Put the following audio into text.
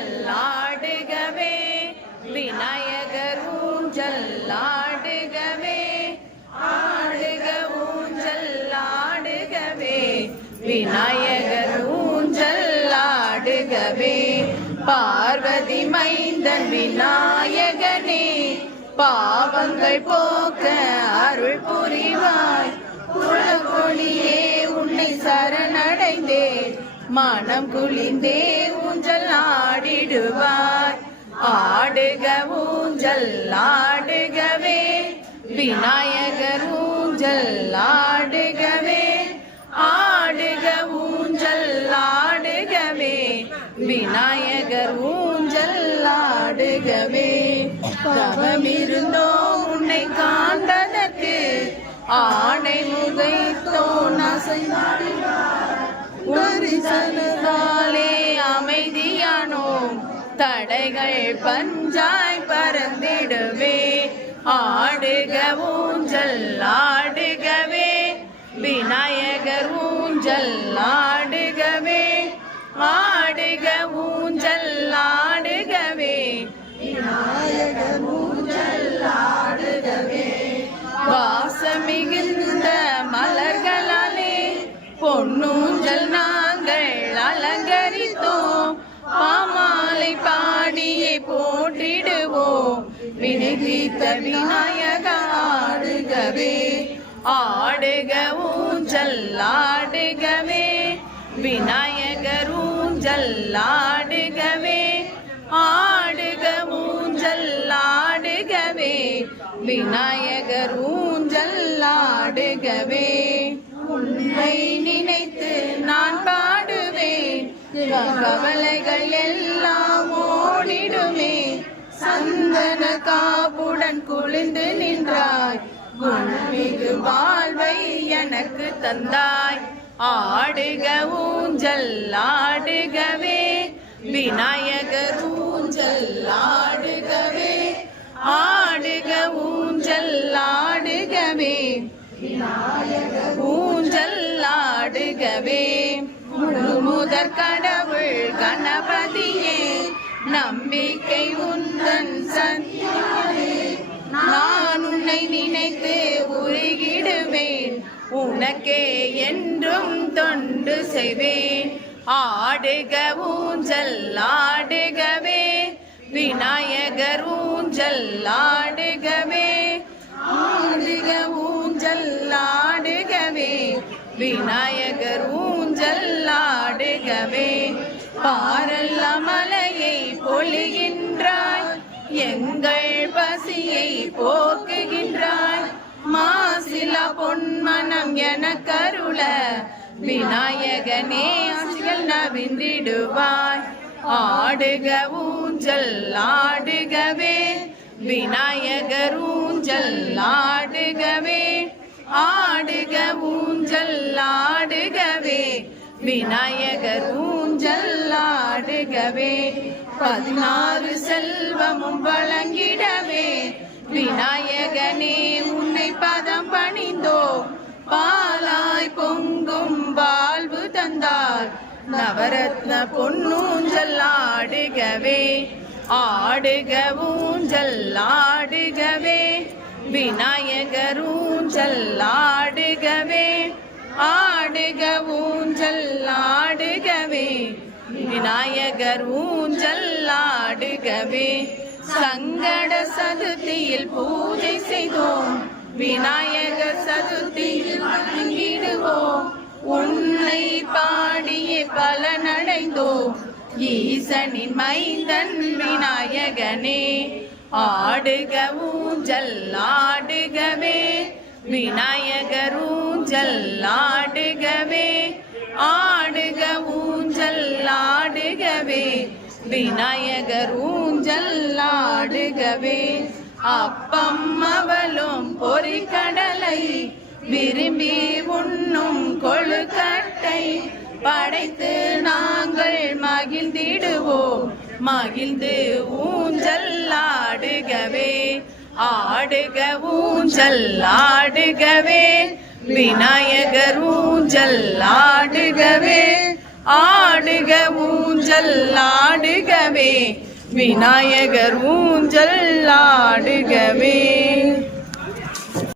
ஊஞ்சல் ஆடுகவே விநாயகர் ஊஞ்சல் ஆடுகவே ஆடுக ஊஞ்சல் ஆடுகவே விநாயகர் ஊஞ்சல் ஆடுகவே பார்வதி மைந்தன் விநாயகனே பாவங்கள் போக்க அருள் புரிவாய் குலகொளியே உன்னை சரணடைந்தே மனம் குளிந்தே ஊஞ்சல் ஆடிடுவார் ஆடுக ஊஞ்சல் ஆடுகவே விநாயகர் ஊஞ்சல் ஆடுகவே ஆடுக ஊஞ்சல் ஆடுகவே விநாயகர் ஊஞ்சல் ஆடுகவே தவமிருந்தோம் உன்னை காண்பதற்கு ஆணை முகைத்தோன் தரிசனத்தாலே அமைதியானோம் தடைகள் பஞ்சாய் பறந்திடுவே ஆடுக ஊஞ்சல் ஆடுகவே விநாயகர் ஊஞ்சல் ஆடுகவே ஆடுக ஊஞ்சல் ஆடுகவே விநாயகர் ஊஞ்சல் ஆடுகவே வாசமிகுந்த மலர்களாலே பொன்னூஞ்சல் நாங்கள் அலங்கரித்தோம் பாமாலை பாடியே போற்றிடுவோம் வினை தீர்த்த விநாயக ஆடுகவே ஆடுக ஊஞ்சல் ஆடுகவே விநாயகர் ஊஞ்சல் ஆடுகவே ஆடுக ஊஞ்சல் ஆடுகவே விநாயகர் ஊஞ்சல் ஆடுகவே உன்னை நினைத்து நான் பாடுவேன் கவலைகள் எல்லாம் ஓடிடுமே சந்தன காப்புடன் குளிர்ந்து நின்றாய் குணமிகு வாழ்வை எனக்கு தந்தாய் ஆடுக ஊஞ்சல் ஆடுகவே விநாயகர் ஊஞ்சல் ஆடுகவே ஆடுக ஊஞ்சல் ஆடுகவே விநாயகர் ஊஞ்சல் ஆடுகவே முதற் கடவுள் கணபதியே நம்பிக்கை உந்தன் சத்தியமே நான் உன்னை நினைத்து உருகிடுவேன் உனக்கே என்றும் தொண்டு செய்வேன் ஆடுக ஊஞ்சல் ஆடுகவே விநாயகர் ஊஞ்சல் ஆடுகவே ஆடுக ஊஞ்சல் ஆடுகவே விநாயகர் ஊஞ்சல் ஆடுகவே பாரல்ல மலையை பொழிகின்றாய் எங்கள் பசியை போக்குகின்றாய் மாசிலா பொன்மனம் என கருள விநாயகனே ஆசிகள் நவிந்திடுவாய் ஆடுக ஊஞ்சல் ஆடுகவே விநாயகர் ஊஞ்சல் ஆடுகவே ஆடுக ஊஞ்சல் ஆடுகவே விநாயகர் ஊஞ்சல் ஆடுகவே 16 செல்வமும் வழங்கிடவே விநாயகனே உன்னை பதம் பணிந்தோ பாலாய் பொங்கும் வாழ்வு தந்தார் நவரத்ன பொன்னூஞ்சல் ஆடுகவே ஆடுக ஊஞ்சல் ஆடுகவே விநாயகர் ஊஞ்சல் ஆடுகவே ஆடுக ஊஞ்சல் ஆடுகவே விநாயகர் ஊஞ்சல் ஆடுகவே சங்கட சதுர்த்தியில் பூஜை செய்தோம் விநாயகர் சதுர்த்தியில் வணங்கிடுவோம் உன்னை பாடியே பலனடைந்தோம் ஈசனின் மைந்தன் விநாயகனே ஆடுக ஊஞ்சல் ஆடுகவே விநாயகர் ஊஞ்சல் ஆடுகவே ஆடுக ஊஞ்சல் ஆடுகவே விநாயகர் ஊஞ்சல் ஆடுகவே அப்பம் அவளும் பொறிக்கடலை விரும்பி உண்ணும் கொழுக்கட்டை படைத்து நாங்கள் மகிழ்ந்திடுவோம் மகிழ்ந்து ஊஞ்சல் ஆடுகவே ஆடுக ஊஞ்சல் ஆடுகவே விநாயகர் ஊஞ்சல் ஆடுகவே ஆடுக ஊஞ்சல் ஆடுகவே விநாயகர் ஊஞ்சல் ஆடுகவே